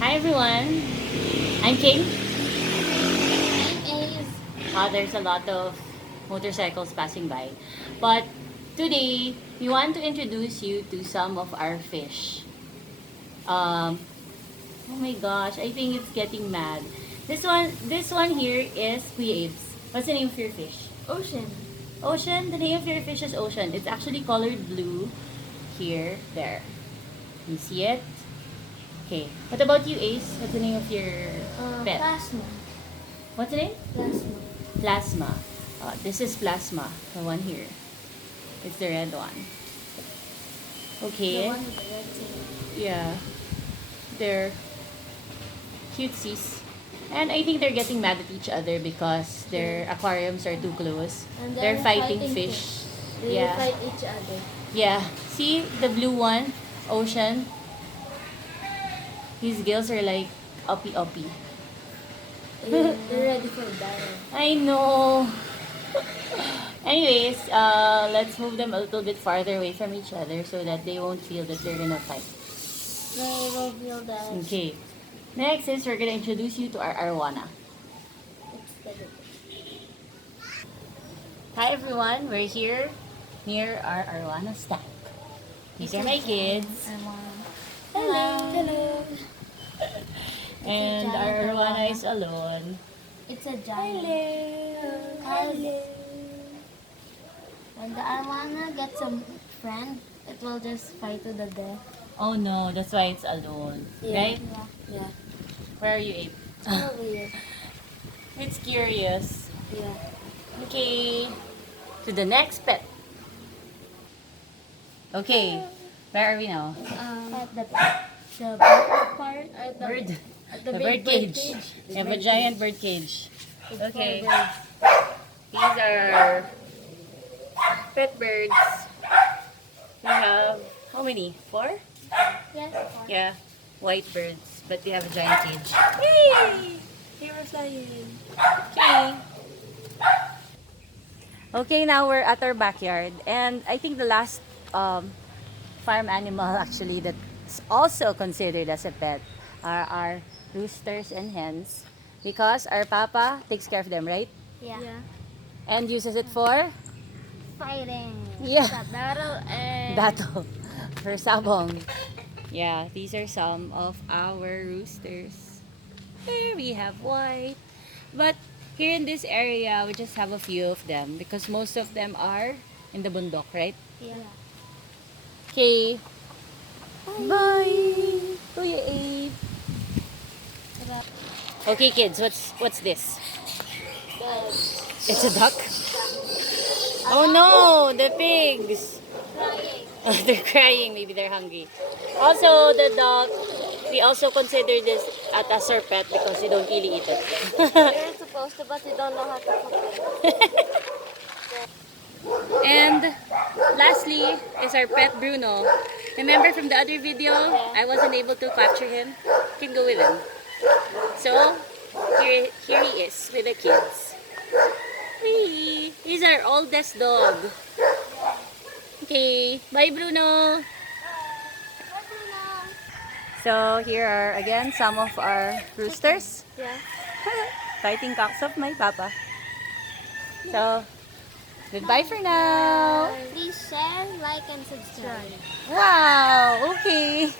Hi everyone, I'm King. I'm Ace. There's a lot of motorcycles passing by, but today we want to introduce you to some of our fish. Oh my gosh, I think it's getting mad. This one here is Kuya Aves. What's the name of your fish? Ocean. Ocean. The name of your fish is Ocean. It's actually colored blue. Here, there. You see it? Okay. What about you, Ace? What's the name of your pet? Plasma. What's the name? Plasma. Plasma. This is Plasma, the one here. It's the red one. Okay. The one with the red tail. Yeah. They're cutesies. And I think they're getting mad at each other because their aquariums are too close. And They're fighting fish. They Yeah. fight each other. Yeah. See the blue one? Ocean. His gills are like uppy. They're ready for battle. I know. Anyways, let's move them a little bit farther away from each other so that they won't feel that they're gonna fight. They will feel that. Okay. Next is we're gonna introduce you to our arowana. It's better. Hi everyone, we're here near our arowana stack. These are my kids. Hello. Hello. And giant our arowana arowana. is alone. It's a giant. Hello. When the arowana gets a friend, it will just fight to the death. Oh no, that's why it's alone. Right? Yeah. Where are you, Abe? It's over here. It's curious. Yeah. Okay. To the next pet. Okay. Where are we now? At the bird part. At the, Bird. At The big bird cage. We have a giant bird cage. With Okay. 4 birds. These are pet birds. We have how many? 4? Yes. Yeah. White birds. But we have a giant cage. Yay! They were flying. Okay. Okay, now we're at our backyard. And I think the last farm animal actually that's also considered as a pet are our roosters and hens. Because our papa takes care of them, right? Yeah. And uses it for Fighting. Yeah. The battle and dato. For sabong. Yeah, these are some of our roosters. There we have white. But here in this area, we just have a few of them because most of them are in the bundok, right? Yeah. Okay. Bye. Kuya Abe. Okay, kids, what's this? It's a duck? Oh no, the pigs. Crying. They're crying, maybe they're hungry. Also, the duck, we also consider this as our pet because we don't really eat it. You're supposed to, but you don't know how to cook it. And lastly is our pet Bruno. Remember from the other video, I wasn't able to capture him. You can go with him. So, here he is with the kids. Whee! He's our oldest dog. Okay, bye Bruno! So, here are again some of our roosters. Yeah. Fighting cocks of my papa. So, goodbye for now! Please share, like, and subscribe. Wow! Okay!